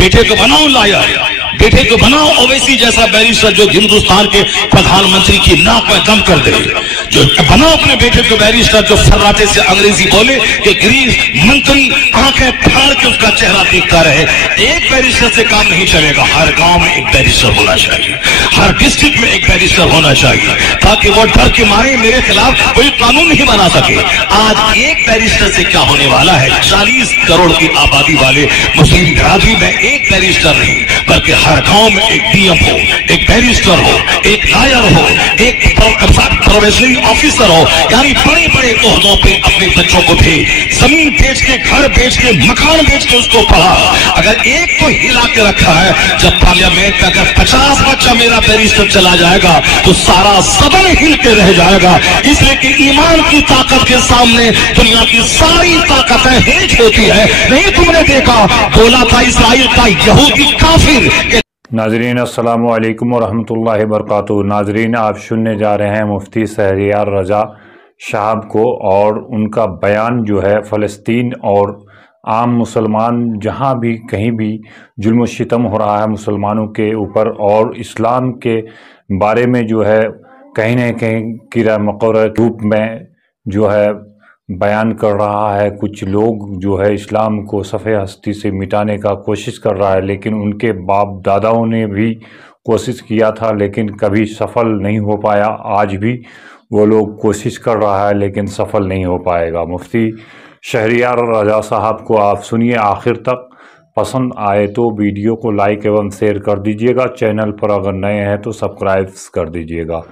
बेटे को बनाओ लाया, बेटे को बनाओ ओवैसी जैसा बैरिस्टर जो हिंदुस्तान के प्रधानमंत्री की नाक में दम कर दे, जो बनाओ अपने बेटे को बैरिस्टर जो फर्राटे से अंग्रेजी बोले कि गृह मंत्री आंखें फाड़ के उसका चेहरा देखता रहे। एक बैरिस्टर से काम नहीं चलेगा, हर गांव में एक बैरिस्टर होना चाहिए, हर डिस्ट्रिक्ट में एक बैरिस्टर होना चाहिए, ताकि वो डर के मारे मेरे खिलाफ कोई कानून नहीं बना सके। आज एक बैरिस्टर से क्या होने वाला है? 40 करोड़ की आबादी वाले मुस्लिम बिरादरी में एक बैरिस्टर नहीं बल्कि हर गांव में एक डीएम हो, एक बैरिस्टर हो, एक लॉयर हो, एक प्रोबेशनरी ऑफिसर हो, यानी बड़े बड़े ओहदों पे अपने बच्चों को भेज, जमीन बेच के, घर बेच के, मकान बेच के उसको पढ़ा। अगर एक को हिला के रखा है, जब पार्लियामेंट में अगर 50 बच्चा मेरा बैरिस्टर चला जाएगा तो सारा सदन हिल के रह जाएगा। इसलिए कि ईमान की ताकत के सामने दुनिया की सारी ताकतें हेज होती है। नहीं तुमने देखा, बोला था इस्राइल का यहूदी काफिर। नाजरीन अस्सलामु अलैकुम वरहमतुल्लाहि वबरकातुहू। नाजरीन आप सुनने जा रहे हैं मुफ्ती शहरियार रजा साहब को, और उनका बयान जो है फ़लस्तीन और आम मुसलमान जहाँ भी कहीं भी जुल्म सितम हो रहा है मुसलमानों के ऊपर, और इस्लाम के बारे में जो है कहीं न कहीं कीड़ा मकोड़ा रूप में जो है बयान कर रहा है। कुछ लोग जो है इस्लाम को सफ़े हस्ती से मिटाने का कोशिश कर रहा है, लेकिन उनके बाप दादाओं ने भी कोशिश किया था लेकिन कभी सफल नहीं हो पाया। आज भी वो लोग कोशिश कर रहा है लेकिन सफल नहीं हो पाएगा। मुफ्ती शहरियार रजा साहब को आप सुनिए आखिर तक। पसंद आए तो वीडियो को लाइक एवं शेयर कर दीजिएगा। चैनल पर अगर नए हैं तो सब्सक्राइब कर दीजिएगा।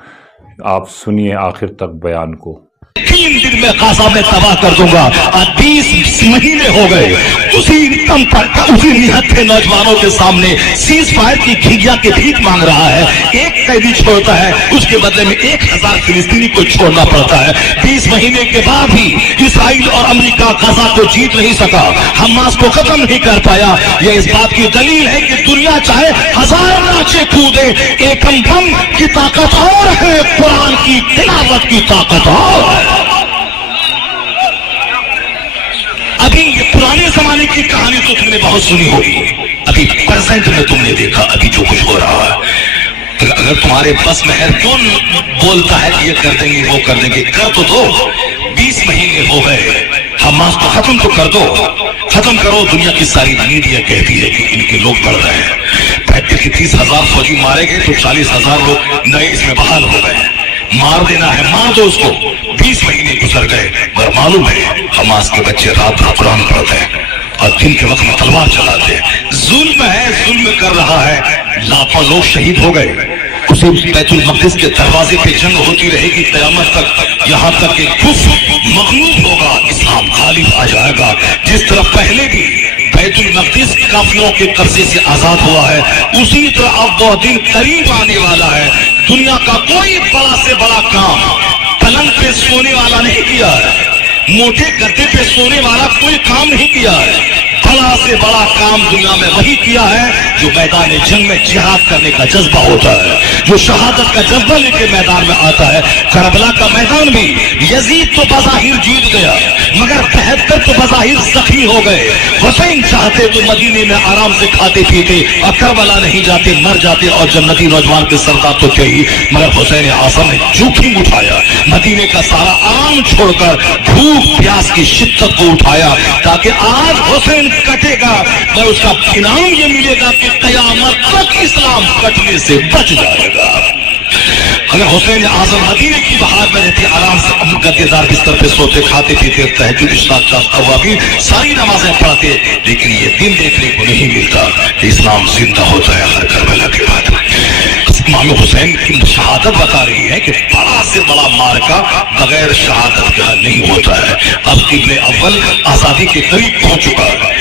आप सुनिए आखिर तक बयान को। 3 दिन में गाजा में तबाह कर दूंगा। आज 20 महीने हो गए, उसी दम पर उसी निहत्थे नौजवानों के सामने सीज फायर की घिघिया के भीख मांग रहा है। एक कैदी छोड़ता है, उसके बदले में 1000 फिलिस्तीनी को छोड़ना पड़ता है। 20 महीने के बाद भी इसराइल और अमेरिका गाजा को जीत नहीं सका, हमास को खत्म नहीं कर पाया। यह इस बात की दलील है कि दुनिया चाहे 1000 नाचे कूदे, एकम बम की ताकत और है, कुरान की तिलावत की ताकत और है। अभी ये पुराने जमाने की कहानी तो तुमने बहुत सुनी होगी, अभी प्रेजेंट में तुमने देखा अभी जो कुछ हो रहा है। अगर तुम्हारे बस में है, कौन बोलता है कि ये कर देंगे वो कर देंगे, कर तो दो। 20 महीने हो गए, हमास को खत्म तो कर दो, खत्म करो। दुनिया की सारी मीडिया कहती है कि इनके लोग बढ़ रहे हैं। 35,000 फौजी मारे गए तो 40,000 लोग नए इसमें बहाल हो गए। मार देना है, मार दो उसको। 20 महीने गुजर गए, मगर मालूम है हमास के बच्चे रात भर कुरान पढ़ते हैं और दिन के वक्त में तलवार चलाते हैं। जुल्म है, जुल्म कर रहा है। लाखों लोग शहीद हो गए। उसी बैतुल मक़दिस के दरवाजे पे जंग होती रहेगी क़यामत तक, यहाँ तक कि कुफ्र मग़लूब होगा, इस्लाम गालिब आ जाएगा। जिस तरह पहले भी बैतुल मक़दिस काफिरों के कब्जे से आजाद हुआ है, उसी तरह अब वो दिन करीब आने वाला है। दुनिया का कोई बड़ा से बड़ा काम पलंग पे सोने वाला नहीं किया है, मोटे गद्दे पे सोने वाला कोई काम नहीं किया है। बड़ा से बड़ा काम दुनिया में वही किया है जो मैदान जंग में जिहाद करने का जज्बा होता है, जो शहादत का जज्बा लेके मैदान में आता है। करबला का मैदान भी यजीद तो बज़ाहिर जीत गया, मगर 73 तो बज़ाहिर जख्मी हो गए। हुसैन चाहते तो मदीने में आराम से खाते पीते और करबला नहीं जाते, मर जाते और जन्नती नौजवान के सरदार तो थे ही, मगर हुसैन आज़म ने जोखिम उठाया, मदीने का सारा आराम छोड़कर भूख प्यास की शिद्दत को उठाया, ताकि आज हुसैन कटेगा और उसका इनाम ये मिलेगा कि कयामत तक इस्लाम कटने से बच जाएगा। अगर हुसैन आज़म मदीने की बहार में रहते, आराम से गद्देदार बिस्तर पे सोते, खाते पीते, तहज्जुद इशराक जागता हुआ भी सारी नमाजें पढ़ते, लेकिन ये दिन देखने को नहीं मिलता कि इस्लाम जिंदा होता है हर करबला के बाद। इमाम हुसैन की शहादत बता रही है कि बड़ा से बड़ा मार्का बगैर शहादत के हल नहीं होता है। अब क़िब्ले अव्वल आजादी के करीब पहुंच चुका है।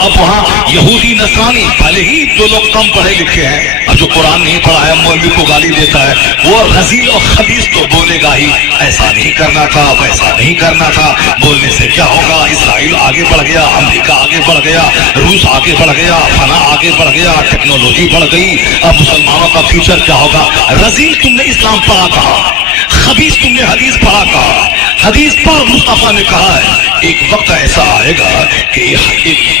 अब वहाँ यहूदी नसरानी, भले ही जो लोग कम पढ़े लिखे हैं और जो कुरान नहीं पढ़ा है, मौलवी को गाली देता है, वो रजील और खबीस तो बोलेगा ही, ऐसा नहीं करना था, वैसा नहीं करना था। बोलने से क्या होगा? इसराइल आगे बढ़ गया, अमेरिका आगे बढ़ गया, रूस आगे बढ़ गया, फना आगे बढ़ गया, टेक्नोलॉजी बढ़ गई, अब मुसलमानों का फ्यूचर क्या होगा? रजील तुमने इस्लाम पढ़ा कहा, खबीस तुमने हदीस पढ़ा कहा। हदीस पर मुस्तफा ने कहा है एक वक्त ऐसा आएगा कि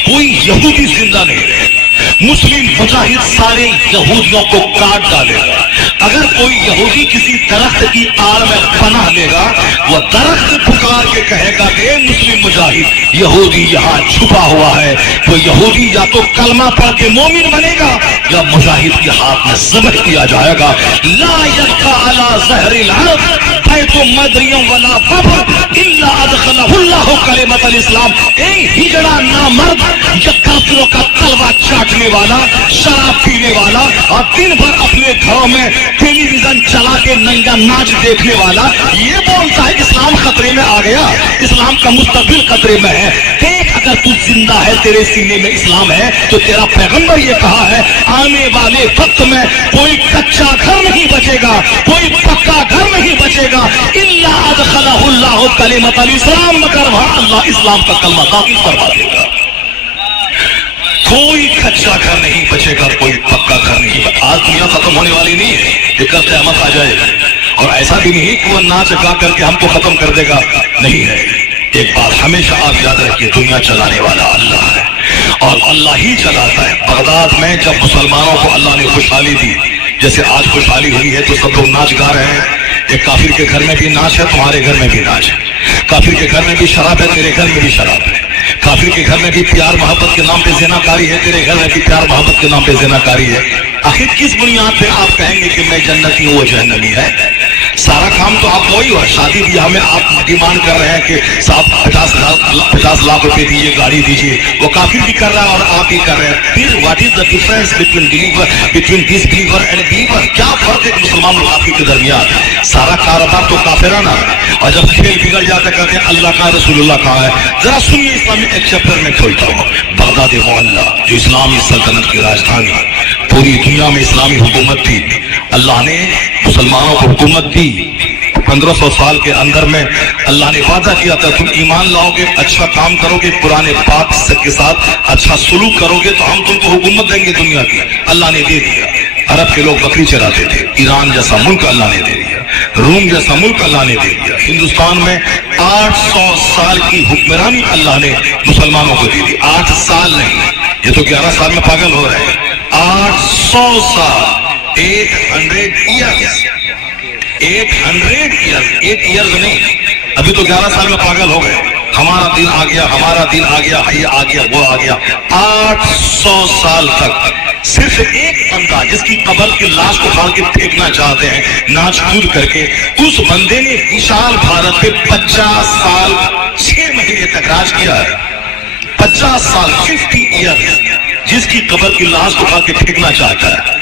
कोई यहूदी जिंदा नहीं रहे, मुस्लिम मुजाहिद सारे यहूदियों को काट डालेगा। अगर कोई यहूदी किसी दरख्त की आड़ में पनाह लेगा, वह दरख्त पुकार के कहेगा कि मुस्लिम मुजाहिद यहूदी यहाँ छुपा हुआ है, तो यहूदी या तो कलमा पढ़ के मोमिन बनेगा या मुजाहिद के हाथ में ज़ब्ह किया जाएगा। ला यब्का अला ज़हरिल अर्ज़ बैतुम मदरियम वला फब्र इल्ला अदखलहुल्लाहु कलिमतल इस्लाम। हिजड़ा नामर्द, ये काफिरों का तलवा चाटने वाला, शराब पीने वाला और दिन भर अपने घरों में टेलीविजन चला के नंगा नाच देखने वाला, ये बोलता है इस्लाम खतरे में आ गया, इस्लाम का मुस्तकबिल खतरे में है। देख, अगर तू जिंदा है, तेरे सीने में इस्लाम है, तो तेरा पैगंबर ये कहा है आने वाले वक्त में कोई कच्चा घर नहीं बचेगा, कोई पक्का घर नहीं बचेगा, इल्ला अदखलहुल्लाहु कलिमतल इस्लाम, मगर वहां अल्लाह इस्लाम का कलमा दाखिल करवा देगा। कोई कच्चा घर नहीं बचेगा, कोई पक्का घर नहीं। आज दुनिया खत्म होने वाली नहीं है, ये कल क़यामत आ जाएगी। और ऐसा भी नहीं कि वो नाच गा करके हमको खत्म कर देगा, नहीं है। एक बात हमेशा आप याद रखिए, दुनिया चलाने वाला अल्लाह है और अल्लाह ही चलाता है। बगदाद में जब मुसलमानों को अल्लाह ने खुशहाली दी, जैसे आज खुशहाली हुई है, तो सब लोग नाच गा रहे हैं। एक काफिर के घर में भी नाच है, तुम्हारे घर में भी नाच है। काफिर के घर में भी शराब है, तेरे घर में भी शराब है। काफिर के घर में भी प्यार मोहब्बत के नाम पे ज़िनाकारी है, तेरे घर में भी प्यार मोहब्बत के नाम पे ज़िनाकारी है। आखिर किस बुनियाद पे आप कहेंगे कि मैं जन्नती हूँ, वो जहन्नमी है? सारा काम तो आप वही हो। शादी ब्याह में आप डिमांड कर रहे हैं कि साहब 50 लाख रुपए दीजिए, गाड़ी दीजिए, वो काफिर भी कर रहा है और आप भी कर रहे हैं। फिर what is the difference between disbeliever and believer? क्या फर्क है मुसलमान और काफिर के दरमियान? सारा कारोबार तो काफिराना है। और जब खेल बिगड़ जाता कहते हैं अल्लाह का रसूलुल्लाह कहाँ है। जरा सुनिए, इस्लामिक एक चैप्टर में खोलता हूँ। बगदाद मोहल्ला जो इस्लामी सल्तनत की राजधानी, पूरी दुनिया में इस्लामी हुकूमत थी। अल्लाह ने मुसलमानों को हुकूमत दी। 1500 साल के अंदर में अल्लाह ने वादा किया था, तुम ईमान लाओगे, अच्छा काम करोगे, कुरान पाक के साथ अच्छा सुलूक करोगे, तो हम तुमको हुकूमत देंगे दुनिया की। अल्लाह ने दे दिया। अरब के लोग बकरी चराते थे, ईरान जैसा मुल्क अल्लाह ने दे दिया, रूम जैसा मुल्क अल्लाह ने दे दिया। हिंदुस्तान में 800 साल की हुक्मरानी अल्लाह ने मुसलमानों को दी थी। 8 साल नहीं, ये तो 11 साल में पागल हो रहे हैं। 800 साल, 800 ईयर्स, 8 ईयर्स नहीं, अभी तो 11 साल में पागल हो गए। हमारा दिन आ गया, हमारा दिन आ गया, ये आ गया, वो आ गया। 800 साल तक सिर्फ एक बंदा जिसकी कब्र की लाश उखाड़ के फेंकना चाहते हैं नाच कूद करके, उस बंदे ने विशाल भारत पे 50 साल 6 महीने तक राज किया है। 50 साल 50 ईयर जिसकी कब्र की लाश उखाड़ के फेंकना चाहता है।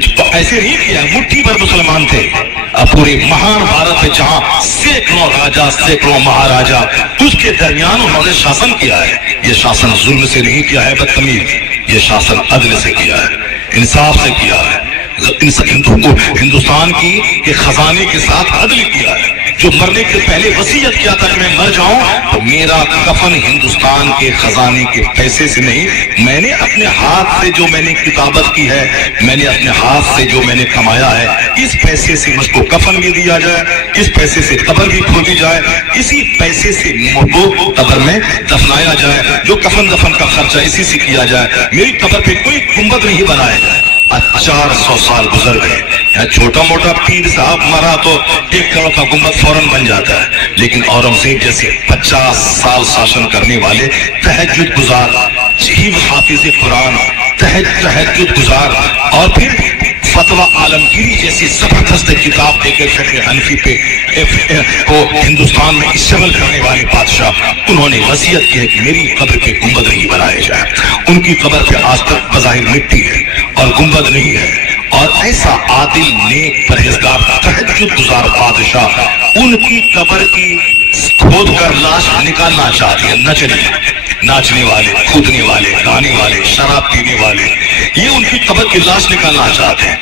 तो ऐसे नहीं किया, मुट्ठी भर मुसलमान थे। अब पूरे महान भारत में जहां सैकड़ों राजा, सैकड़ों महाराजा, उसके दरमियान उन्होंने शासन किया है। ये शासन जुल्म से नहीं किया है बदतमीज, ये शासन अदल से किया है, इंसाफ से किया है। हिंदुस्तान की के खजाने के साथ अदल किया है। जो मरने के पहले वसीयत किया था कि मैं मर जाऊं तो मेरा कफन हिंदुस्तान के खजाने के पैसे से नहीं, मैंने अपने हाथ से जो मैंने किताबत की है, मैंने अपने हाथ से जो मैंने कमाया है, इस पैसे से मुझको कफन भी दिया जाए, इस पैसे से कब्र भी खोदी जाए, इसी पैसे से मुझको कब्र में दफनाया जाए, जो कफन दफन का खर्चा इसी से किया जाए, मेरी कब्र पे कोई गुंबद नहीं बनाया जाए। 400 साल गुजर गए। छोटा मोटा पीर साहब मरा तो 1 करोड़ का गुंबद फौरन बन जाता है, लेकिन औरंगजेब जैसे 50 साल शासन करने वाले तहज्जुद गुजार, हाफिज कुरान, तहज्जुद गुजार, और फिर फतवा आलमगीरी जैसी जबरदस्त किताब देकर फिक्र हनफी पे को हिंदुस्तान में इस्तेमाल करने वाले बादशाह, उन्होंने वसीयत की है कि मेरी कब्र पे गुंबद नहीं बनाए जाए। उनकी कब्र पे आज तक बज़ाहिर मिट्टी है और गुंबद नहीं है। और ऐसा आदिल, नेक, परहेजगार, तहज्जुद गुजार बादशाह उनकी कब्र की खोद कर लाश निकालना चाहते हैं। नाचने वाले, कूदने वाले, गाने वाले, शराब पीने वाले, ये उनकी कब्र की लाश निकालना चाहते हैं।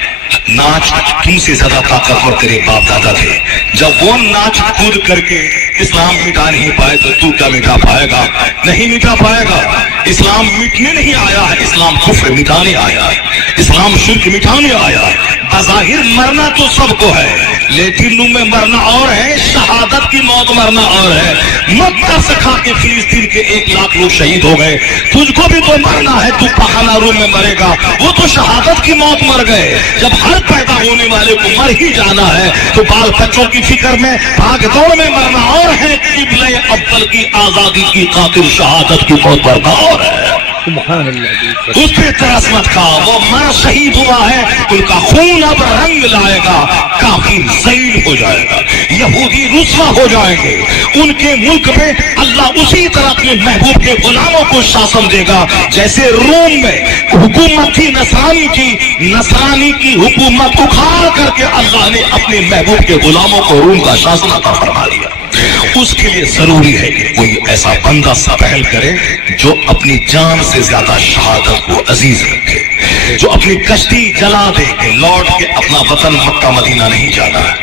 नाच तुमसे ज्यादा ताकतवर तेरे बाप दादा थे। जब वो नाच कूद करके इस्लाम मिटा नहीं पाए तो तू क्या मिटा पाएगा? नहीं मिटा पाएगा। इस्लाम मिटने नहीं आया है, इस्लाम कुफ्र मिटाने आया है, इस्लाम शिर्क मिटाने आया है। बज़ाहिर मरना तो सबको है, लेटिन रूम में मरना और है, शहादत की मौत मरना और है। मक्का से खा के फिलिस्तीन के 1 लाख लोग शहीद हो गए, तुझको भी तो मरना है, तू पखाना रूम में मरेगा। वो तो शहादत की मौत मर गए। जब हर पैदा होने वाले को मर ही जाना है तो बाल बच्चों की फिक्र में भाग दौड़ में मरना और है, किबले अव्वल की आजादी की खातिर शहादत की मौत मरना और है। उस पे तरस मत खा, वो मर शहीद हुआ है, उनका खून अब रंग लाएगा, काफिर ज़लील हो जाएगा, यहूदी रुस्वा हो जाएंगे। उनके मुल्क में अल्लाह उसी तरह अपने महबूब के गुलामों को शासन देगा जैसे रोम में हुकूमत थी नसरानी की हुकूमत उखाड़ करके अल्लाह ने अपने महबूब के गुलामों को रोम का शासन अता फरमा दिया। उसके लिए जरूरी है कि कोई ऐसा बंदा सा पहल करे जो अपनी जान से ज्यादा शहादत को अजीज रखे, जो अपनी कश्ती जला दे कि लौट के अपना वतन मक्का मदीना नहीं जाना है,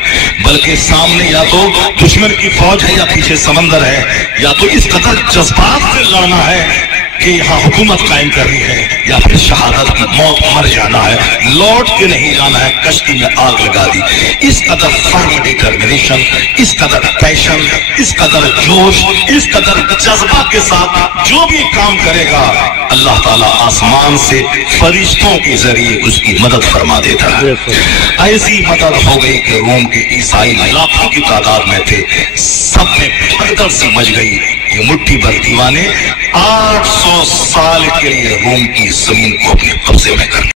बल्कि सामने या तो दुश्मन की फौज है या पीछे समंदर है, या तो इस कदर जज्बात से लड़ना है कि यहाँ हुकूमत कायम करनी है, या फिर शहादत की मौत मर जाना है, लौट के नहीं जाना है, कश्ती में आग लगा दी। इस कदर फर्म डिटर्मिनेशन, इस कदर पैशन, इस कदर जोश, इस कदर जज्बा के साथ जो भी काम करेगा अल्लाह ताला आसमान से फरिश्तों के जरिए उसकी मदद फरमा देता है। ऐसी मदद हो गई कि रोम के ईसाई लाखों की तादाद में थे, सब में भगदड़ सी मच गई। ये मुट्ठी भर दीवाने 800 साल के लिए रोम की जमीन को अपने कब्जे में कर